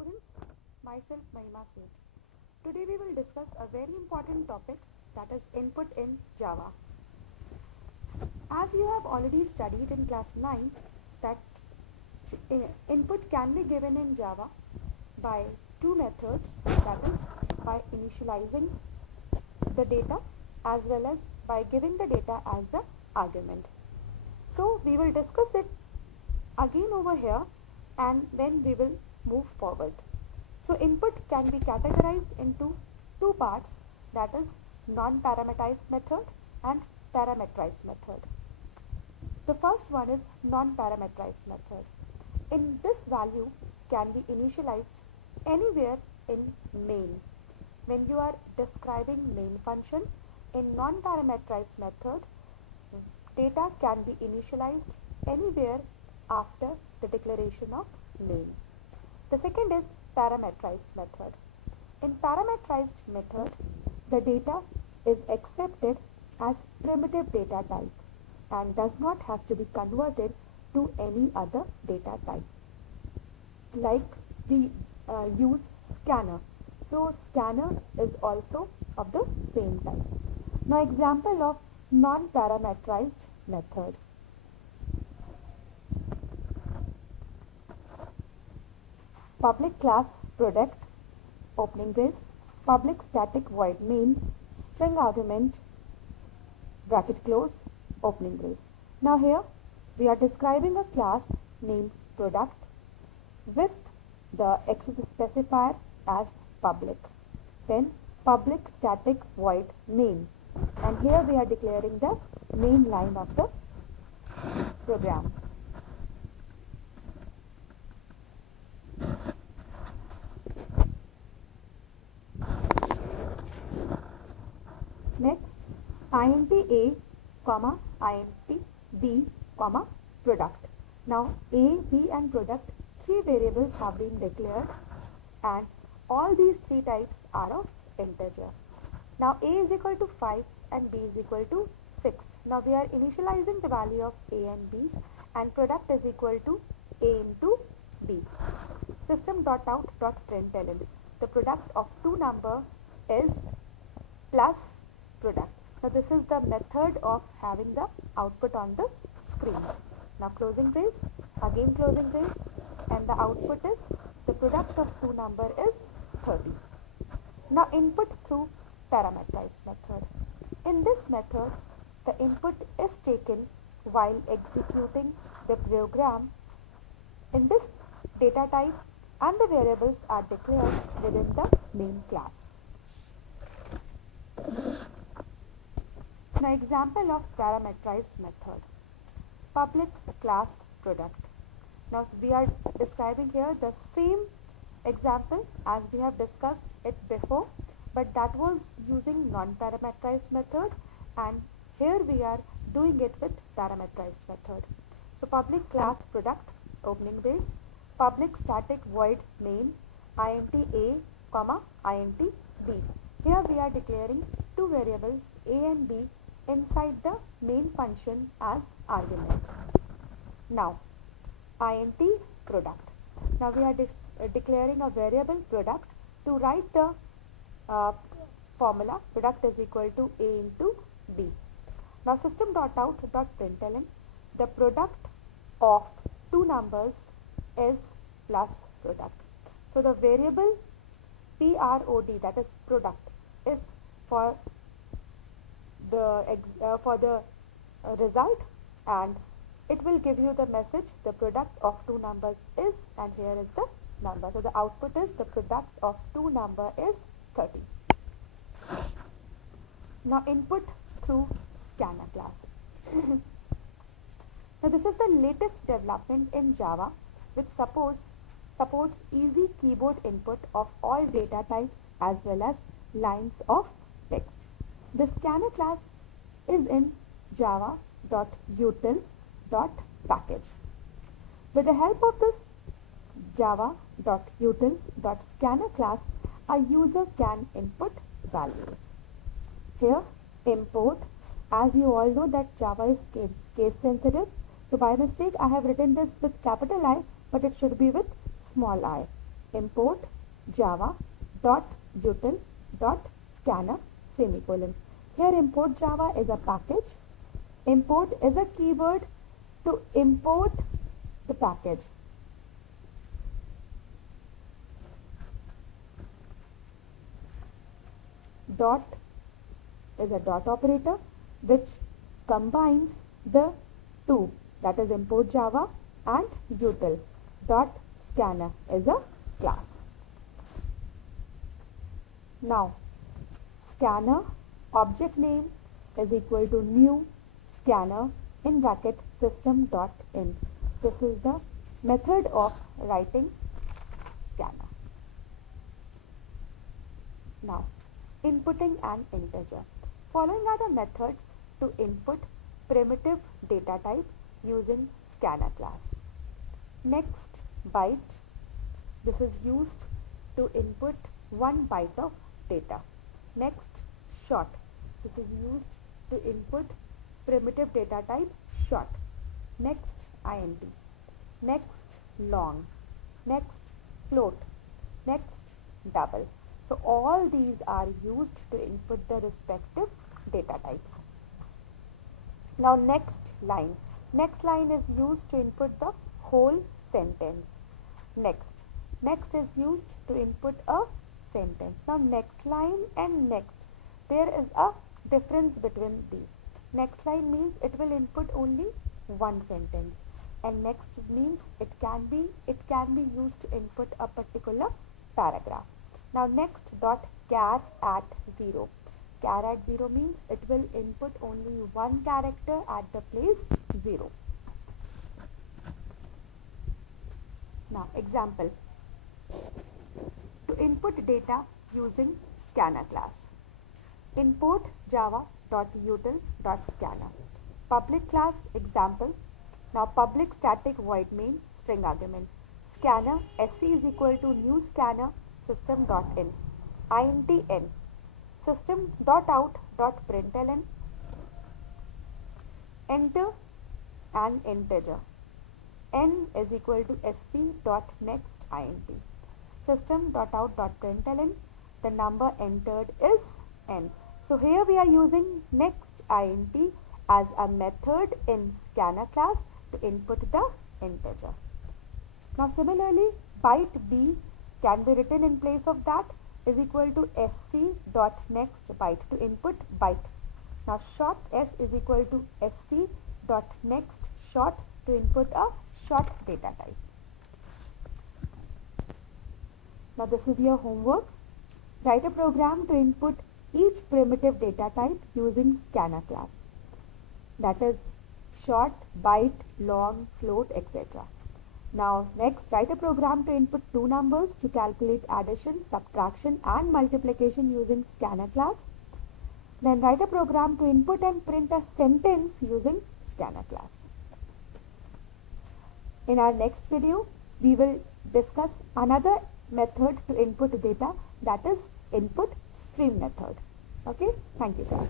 students, myself Mahima Seth. Today we will discuss a very important topic, that is input in Java. As you have already studied in class 9 that input can be given in Java by two methods, that is by initializing the data as well as by giving the data as the argument. So we will discuss it again over here and then we will move forward. So input can be categorized into two parts, that is non-parameterized method and parameterized method. The first one is non-parameterized method. In this value can be initialized anywhere in main. When you are describing main function in non-parameterized method, data can be initialized anywhere after the declaration of main. The second is parameterized method. In parameterized method, the data is accepted as primitive data type and does not have to be converted to any other data type. Like we use scanner. So scanner is also of the same type. Now example of non-parameterized method. Public class product, opening brace, public static void main, string argument, bracket close, opening brace. Now here we are describing a class named product with the access specifier as public. Then public static void main, and here we are declaring the main line of the program. Next, int a, comma, int b, comma, product. Now a, b and product, three variables have been declared and all these three types are of integer. Now a is equal to 5 and b is equal to 6. Now we are initializing the value of a and b and product is equal to a into b. System.out.println. The product of two number is plus product. Now this is the method of having the output on the screen. Now closing brace, again closing brace, and the output is the product of two number is 30. Now input through parameterized method. In this method, the input is taken while executing the program. In this data type and the variables are declared within the main class. Now example of parameterized method. Public class product. Now we are describing here the same example as we have discussed it before, but that was using non-parameterized method and here we are doing it with parameterized method. So public class product, opening brace, public static void main, int a, comma, int b. Here we are declaring two variables a and b inside the main function as argument. Now int product. Now we are declaring a variable product. To write the formula, product is equal to a into b. Now system.out.println, the product of two numbers is plus product. So the variable prod, that is product, is for the result and it will give you the message the product of two numbers is, and here is the number. So the output is the product of two number is 30. Now input through scanner class. Now this is the latest development in Java which supports easy keyboard input of all data types as well as lines of text. The scanner class is in java.util.package. With the help of this java.util.scanner class, a user can input values. Here import, as you all know that Java is case sensitive, so by mistake I have written this with capital I, but it should be with small I. import java dot util dot scanner semicolon. Here import java is a package. Import is a keyword to import the package. Dot is a dot operator which combines the two, that is import java and util. Dot scanner is a class. Now scanner object name is equal to new scanner in bracket system dot in. This is the method of writing scanner. Now inputting an integer. Following are the methods to input primitive data type using scanner class. Next byte, this is used to input 1 byte of data. Next short, this is used to input primitive data type short. Next int. Next long. Next float. Next double. So all these are used to input the respective data types. Now next line. Next line is used to input the whole sentence. Next is used to input a sentence. Now next line and next, there is a difference between these. Next line means it will input only one sentence, and next means it can be used to input a particular paragraph. Now next dot char at 0. Char at 0 means it will input only one character at the place 0. Now example. To input data using scanner class. Import java.util.scanner. Public class example. Now public static void main string argument. Scanner sc is equal to new scanner system.in. int n. System.out.println. Enter an integer. N is equal to sc.next int. System.out.println. The number entered is n. So here we are using next int as a method in scanner class to input the integer. Now similarly, byte b can be written in place of that is equal to sc.next byte to input byte. Now short s is equal to sc.next short to input a short data type. Now this is your homework. Write a program to input each primitive data type using scanner class. That is short, byte, long, float, etc. Now next, write a program to input two numbers to calculate addition, subtraction and multiplication using scanner class. Then write a program to input and print a sentence using scanner class. In our next video, we will discuss another method to input data, that is input stream method. Okay, thank you class.